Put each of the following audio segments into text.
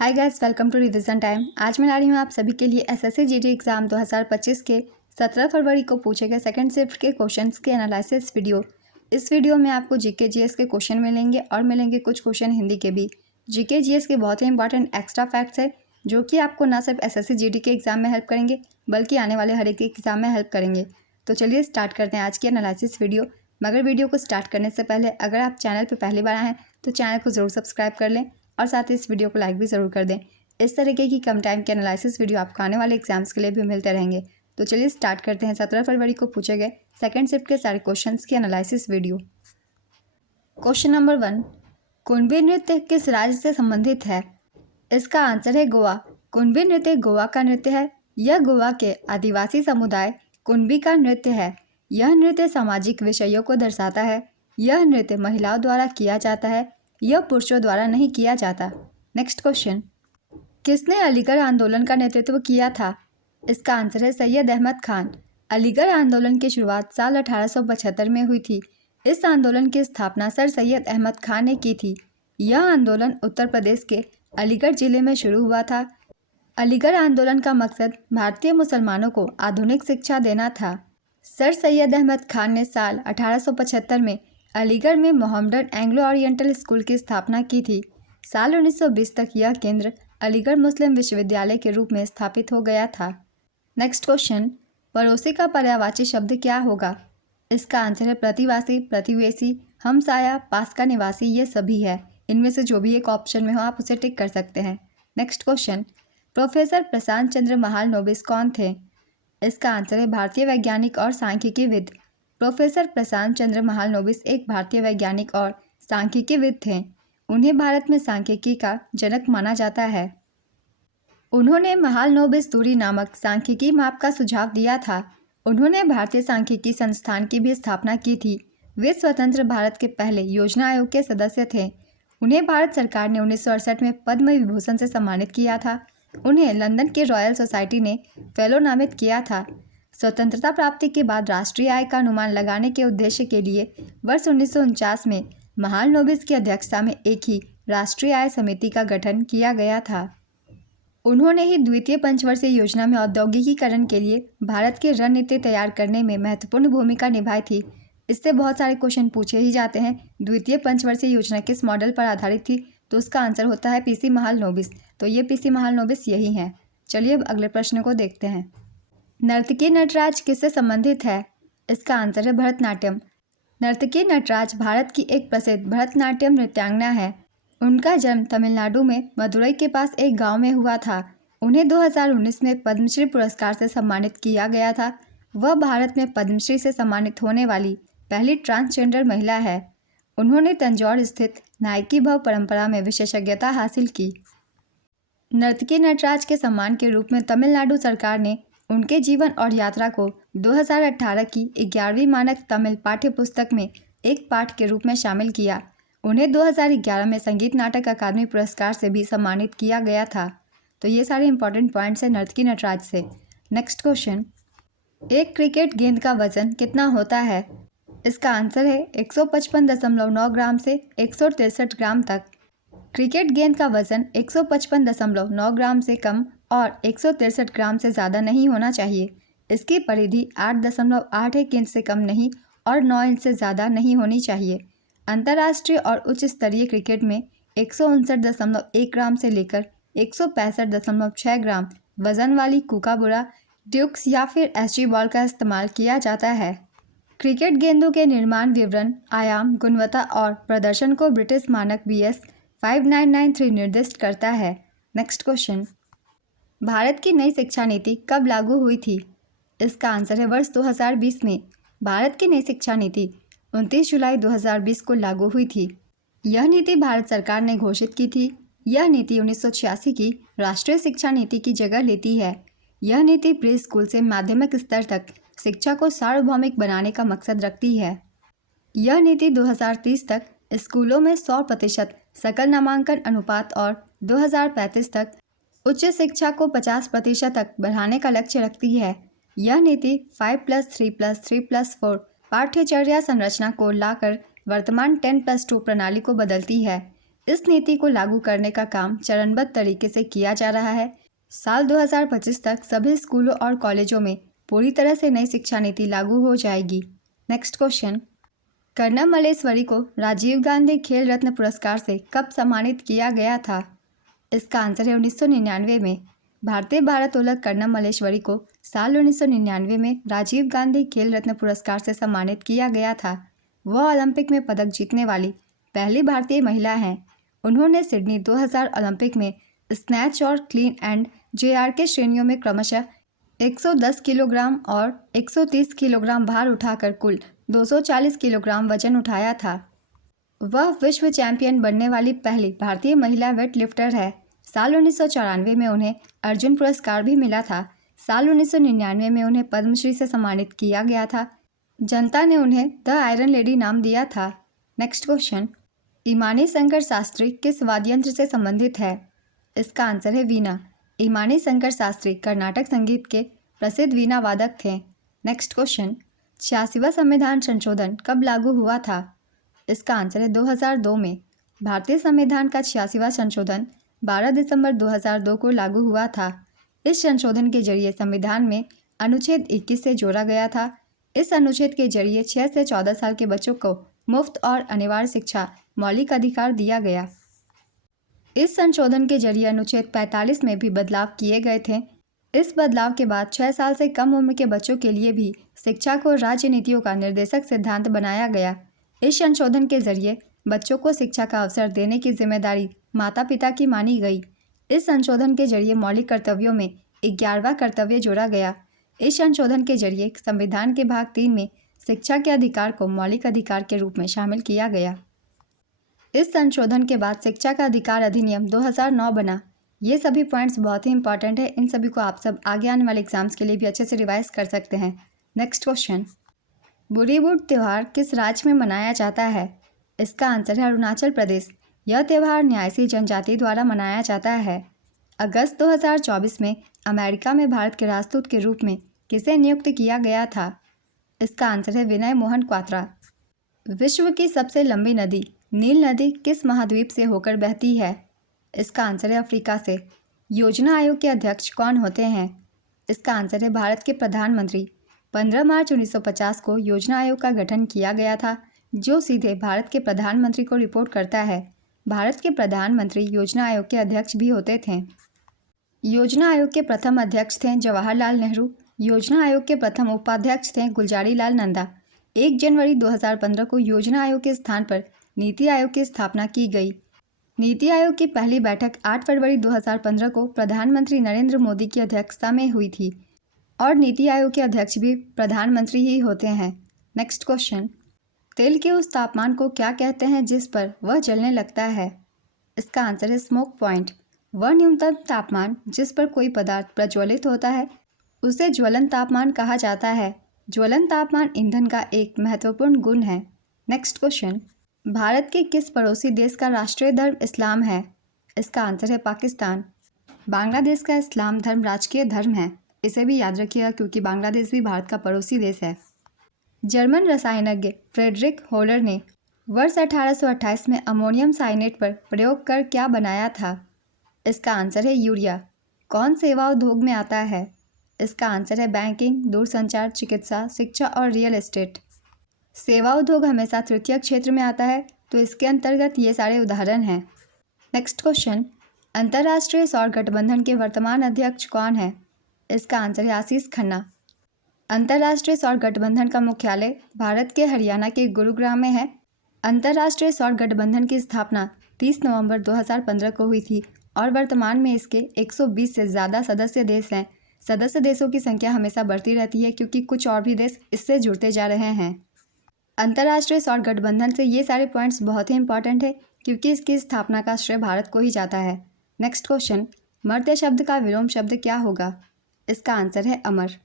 Hi guys, welcome to revision time. आज मैं ला रही हूँ आप सभी के लिए एसएससी जीडी एग्ज़ाम 2025 के 17 फरवरी को पूछे गए सेकंड शिफ्ट के क्वेश्चंस के एनालिसिस वीडियो। इस वीडियो में आपको जीके जीएस के क्वेश्चन मिलेंगे और मिलेंगे कुछ क्वेश्चन हिंदी के भी। जीके जीएस के बहुत ही इंपॉर्टेंट एक्स्ट्रा फैक्ट्स है जो कि आपको ना सिर्फ एसएससी जीडी के एग्ज़ाम में हेल्प करेंगे बल्कि आने वाले हर एक एग्ज़ाम में हेल्प करेंगे। तो चलिए स्टार्ट करते हैं आज की एनालिसिस वीडियो। मगर वीडियो को स्टार्ट करने से पहले अगर आप चैनल पर पहली बार आए हैं तो चैनल को ज़रूर सब्सक्राइब कर लें और साथ ही इस वीडियो को लाइक भी ज़रूर कर दें। इस तरीके की कम टाइम के एनालिसिस वीडियो आपको आने वाले एग्जाम्स के लिए भी मिलते रहेंगे। तो चलिए स्टार्ट करते हैं 17 फरवरी को पूछे गए सेकंड शिफ्ट के सारे क्वेश्चंस की analysis video. Question number 1, Kunbi नृत्य किस राज्य से संबंधित है? इसका आंसर है गोवा। कुणबी नृत्य गोवा का नृत्य है। यह गोवा के आदिवासी समुदाय कुणबी का नृत्य है। यह नृत्य सामाजिक विषयों को दर्शाता है। यह नृत्य महिलाओं द्वारा किया जाता है। यह पुरुषों द्वारा नहीं किया जाता। नेक्स्ट क्वेश्चन, किसने अलीगढ़ आंदोलन का नेतृत्व किया था? इसका आंसर है सैयद अहमद खान। अलीगढ़ आंदोलन की शुरुआत साल 1875 में हुई थी। इस आंदोलन की स्थापना सर सैयद अहमद खान ने की थी। यह आंदोलन उत्तर प्रदेश के अलीगढ़ जिले में शुरू हुआ था। अलीगढ़ आंदोलन का मकसद भारतीय मुसलमानों को आधुनिक शिक्षा देना था। सर सैयद अहमद खान ने साल 1875 में अलीगढ़ में मोहम्मडन एंग्लो ओरिएंटल स्कूल की स्थापना की थी। साल 1920 तक यह केंद्र अलीगढ़ मुस्लिम विश्वविद्यालय के रूप में स्थापित हो गया था। नेक्स्ट क्वेश्चन, पड़ोसी का पर्यायवाची शब्द क्या होगा? इसका आंसर है प्रतिवासी, प्रतिवेशी, हमसाया, पास का निवासी। ये सभी है। इनमें से जो भी एक ऑप्शन में हो आप उसे टिक कर सकते हैं। नेक्स्ट क्वेश्चन, प्रोफेसर प्रशांत चंद्र महालनोबिस कौन थे? इसका आंसर है भारतीय वैज्ञानिक और सांख्यिकीविद। प्रोफेसर प्रशांत चंद्र महालनोबिस एक भारतीय वैज्ञानिक और सांख्यिकीविद थे। उन्हें भारत में सांख्यिकी का जनक माना जाता है। उन्होंने महालनोबिस दूरी नामक सांख्यिकी माप का सुझाव दिया था। उन्होंने भारतीय सांख्यिकी संस्थान की भी स्थापना की थी। वे स्वतंत्र भारत के पहले योजना आयोग के सदस्य थे। उन्हें भारत सरकार ने 1968 में पद्म विभूषण से सम्मानित किया था। उन्हें लंदन के रॉयल सोसाइटी ने फेलो नामित किया था। स्वतंत्रता प्राप्ति के बाद राष्ट्रीय आय का अनुमान लगाने के उद्देश्य के लिए वर्ष 1949 में महालनोबिस की अध्यक्षता में एक ही राष्ट्रीय आय समिति का गठन किया गया था। उन्होंने ही द्वितीय पंचवर्षीय योजना में औद्योगिकीकरण के लिए भारत की रणनीति तैयार करने में महत्वपूर्ण भूमिका निभाई थी। इससे बहुत सारे क्वेश्चन पूछे ही जाते हैं। द्वितीय पंचवर्षीय योजना किस मॉडल पर आधारित थी? तो उसका आंसर होता है पीसी महालनोबिस। तो ये पीसी महालनोबिस यही हैं। चलिए अब अगले प्रश्न को देखते हैं। नर्तकी नटराज किससे संबंधित है? इसका आंसर है भरतनाट्यम। नर्तकी नटराज भारत की एक प्रसिद्ध भरतनाट्यम नृत्यांगना है। उनका जन्म तमिलनाडु में मदुरई के पास एक गांव में हुआ था। उन्हें 2019 में पद्मश्री पुरस्कार से सम्मानित किया गया था। वह भारत में पद्मश्री से सम्मानित होने वाली पहली ट्रांसजेंडर महिला है। उन्होंने तंजौर स्थित नायकी भव परंपरा में विशेषज्ञता हासिल की। नर्तकी नटराज के सम्मान के रूप में तमिलनाडु सरकार ने उनके जीवन और यात्रा को 2018 की 11वीं मानक तमिल पाठ्य पुस्तक में एक पाठ के रूप में शामिल किया। उन्हें 2011 में संगीत नाटक अकादमी पुरस्कार से भी सम्मानित किया गया था। तो ये सारे इंपॉर्टेंट पॉइंट्स हैं नर्तकी नटराज से। नेक्स्ट क्वेश्चन, एक क्रिकेट गेंद का वजन कितना होता है? इसका आंसर है 155.9 ग्राम से 163 ग्राम तक। क्रिकेट गेंद का वजन 155.9 ग्राम से कम और 163 ग्राम से ज़्यादा नहीं होना चाहिए। इसकी परिधि 8.81 इंच से कम नहीं और 9 इंच से ज़्यादा नहीं होनी चाहिए। अंतर्राष्ट्रीय और उच्च स्तरीय क्रिकेट में 159.1 ग्राम से लेकर 165.6 ग्राम वजन वाली कूकाबुरा, ड्यूक्स या फिर एसजी बॉल का इस्तेमाल किया जाता है। क्रिकेट गेंदों के निर्माण विवरण, आयाम, गुणवत्ता और प्रदर्शन को ब्रिटिश मानक BS 5993 निर्दिष्ट करता है। नेक्स्ट क्वेश्चन, भारत की नई शिक्षा नीति कब लागू हुई थी? इसका आंसर है वर्ष 2020 में। भारत की नई शिक्षा नीति 29 जुलाई 2020 को लागू हुई थी। यह नीति भारत सरकार ने घोषित की थी। यह नीति 1986 की राष्ट्रीय शिक्षा नीति की जगह लेती है। यह नीति प्री स्कूल से माध्यमिक स्तर तक शिक्षा को सार्वभौमिक बनाने का मकसद रखती है। यह नीति 2030 तक स्कूलों में 100% सकल नामांकन अनुपात और 2035 तक उच्च शिक्षा को 50% तक बढ़ाने का लक्ष्य रखती है। यह नीति 5+3+3+4 पाठ्यचर्या संरचना को लाकर वर्तमान 10+2 प्रणाली को बदलती है। इस नीति को लागू करने का काम चरणबद्ध तरीके से किया जा रहा है। साल 2025 तक सभी स्कूलों और कॉलेजों में पूरी तरह से नई शिक्षा नीति लागू हो जाएगी। नेक्स्ट क्वेश्चन, कर्णम मल्लेश्वरी को राजीव गांधी खेल रत्न पुरस्कार से कब सम्मानित किया गया था? इसका आंसर है 1999 में। भारतीय भारोत्तोलक कर्णम मल्लेश्वरी को साल 1999 में राजीव गांधी खेल रत्न पुरस्कार से सम्मानित किया गया था। वह ओलंपिक में पदक जीतने वाली पहली भारतीय महिला हैं। उन्होंने सिडनी 2000 ओलंपिक में स्नैच और क्लीन एंड JRK श्रेणियों में क्रमशः 110 किलोग्राम और 130 किलोग्राम भार उठाकर कुल 240 किलोग्राम वजन उठाया था। वह विश्व चैंपियन बनने वाली पहली भारतीय महिला वेट लिफ्टर है। साल 1994 में उन्हें अर्जुन पुरस्कार भी मिला था। साल 1999 में उन्हें पद्मश्री से सम्मानित किया गया था। जनता ने उन्हें द आयरन लेडी नाम दिया था। नेक्स्ट क्वेश्चन, इमानी शंकर शास्त्री किस वाद्ययंत्र से संबंधित है? इसका आंसर है वीणा। इमानी शंकर शास्त्री कर्नाटक संगीत के प्रसिद्ध वीणा वादक थे। नेक्स्ट क्वेश्चन, 86वां संविधान संशोधन कब लागू हुआ था? इसका आंसर है 2002 में। भारतीय संविधान का 86वां संशोधन 12 दिसंबर 2002 को लागू हुआ था। इस संशोधन के जरिए संविधान में अनुच्छेद 21 से जोड़ा गया था। इस अनुच्छेद के जरिए 6 से 14 साल के बच्चों को मुफ्त और अनिवार्य शिक्षा मौलिक अधिकार दिया गया। इस संशोधन के जरिए अनुच्छेद 45 में भी बदलाव किए गए थे। इस बदलाव के बाद 6 साल से कम उम्र के बच्चों के लिए भी शिक्षा को राज्य नीतियों का निर्देशक सिद्धांत बनाया गया। इस संशोधन के जरिए बच्चों को शिक्षा का अवसर देने की जिम्मेदारी माता पिता की मानी गई। इस संशोधन के जरिए मौलिक कर्तव्यों में 11वां कर्तव्य जोड़ा गया। इस संशोधन के जरिए संविधान के भाग 3 में शिक्षा के अधिकार को मौलिक अधिकार के रूप में शामिल किया गया। इस संशोधन के बाद शिक्षा का अधिकार अधिनियम 2009 बना। ये सभी पॉइंट्स बहुत ही इंपॉर्टेंट है। इन सभी को आप सब आगे आने वाले एग्जाम्स के लिए भी अच्छे से रिवाइज कर सकते हैं। नेक्स्ट क्वेश्चन, बुरीबुड त्यौहार किस राज्य में मनाया जाता है? इसका आंसर है अरुणाचल प्रदेश। यह त्यौहार न्यासी जनजाति द्वारा मनाया जाता है। अगस्त 2024 में अमेरिका में भारत के राजदूत के रूप में किसे नियुक्त किया गया था? इसका आंसर है विनय मोहन क्वात्रा। विश्व की सबसे लंबी नदी नील नदी किस महाद्वीप से होकर बहती है? इसका आंसर है अफ्रीका से। योजना आयोग के अध्यक्ष कौन होते हैं? इसका आंसर है भारत के प्रधानमंत्री। 15 मार्च 1950 को योजना आयोग का गठन किया गया था, जो सीधे भारत के प्रधानमंत्री को रिपोर्ट करता है। भारत के प्रधानमंत्री योजना आयोग के अध्यक्ष भी होते थे। योजना आयोग के प्रथम अध्यक्ष थे जवाहरलाल नेहरू। योजना आयोग के प्रथम उपाध्यक्ष थे गुलजारी लाल नंदा। 1 जनवरी 2015 को योजना आयोग के स्थान पर नीति आयोग की स्थापना की गई। नीति आयोग की पहली बैठक 8 फरवरी 2015 को प्रधानमंत्री नरेंद्र मोदी की अध्यक्षता में हुई थी और नीति आयोग के अध्यक्ष भी प्रधानमंत्री ही होते हैं। नेक्स्ट क्वेश्चन, तेल के उस तापमान को क्या कहते हैं जिस पर वह जलने लगता है? इसका आंसर है स्मोक पॉइंट। वह न्यूनतम तापमान जिस पर कोई पदार्थ प्रज्वलित होता है उसे ज्वलन तापमान कहा जाता है। ज्वलन तापमान ईंधन का एक महत्वपूर्ण गुण है। नेक्स्ट क्वेश्चन, भारत के किस पड़ोसी देश का राष्ट्रीय धर्म इस्लाम है? इसका आंसर है पाकिस्तान। बांग्लादेश का इस्लाम धर्म राजकीय धर्म है। इसे भी याद रखिएगा क्योंकि बांग्लादेश भी भारत का पड़ोसी देश है। जर्मन रसायनज्ञ फ्रेडरिक होलर ने वर्ष 1828 में अमोनियम साइनेट पर प्रयोग कर क्या बनाया था? इसका आंसर है यूरिया। कौन सेवा उद्योग में आता है? इसका आंसर है बैंकिंग, दूरसंचार, चिकित्सा, शिक्षा और रियल एस्टेट। सेवा उद्योग हमेशा तृतीय क्षेत्र में आता है, तो इसके अंतर्गत ये सारे उदाहरण हैं। नेक्स्ट क्वेश्चन, अंतर्राष्ट्रीय सौर गठबंधन के वर्तमान अध्यक्ष कौन है? इसका आंसर है आशीष खन्ना। अंतर्राष्ट्रीय सौर गठबंधन का मुख्यालय भारत के हरियाणा के गुरुग्राम में है। अंतर्राष्ट्रीय सौर गठबंधन की स्थापना 30 नवंबर 2015 को हुई थी और वर्तमान में इसके 120 से ज़्यादा सदस्य देश हैं। सदस्य देशों की संख्या हमेशा बढ़ती रहती है क्योंकि कुछ और भी देश इससे जुड़ते जा रहे हैं। अंतर्राष्ट्रीय सौर गठबंधन से ये सारे पॉइंट्स बहुत ही इंपॉर्टेंट है क्योंकि इसकी स्थापना का श्रेय भारत को ही जाता है। नेक्स्ट क्वेश्चन, मर्त्य शब्द का विलोम शब्द क्या होगा? इसका आंसर है अमर।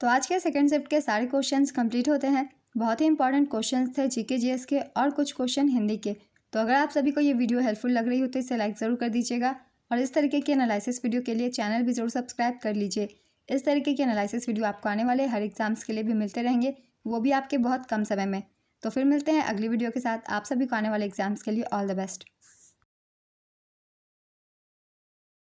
तो आज के सेकंड शिफ्ट के सारे क्वेश्चंस कंप्लीट होते हैं। बहुत ही इंपॉर्टेंट क्वेश्चंस थे जीके जीएस के और कुछ क्वेश्चन हिंदी के। तो अगर आप सभी को ये वीडियो हेल्पफुल लग रही हो तो इसे लाइक ज़रूर कर दीजिएगा और इस तरीके के एनालिसिस वीडियो के लिए चैनल भी ज़रूर सब्सक्राइब कर लीजिए। इस तरीके के एनालिसिस वीडियो आपको आने वाले हर एग्जाम्स के लिए भी मिलते रहेंगे, वो भी आपके बहुत कम समय में। तो फिर मिलते हैं अगली वीडियो के साथ। आप सभी को आने वाले एग्जाम्स के लिए ऑल द बेस्ट।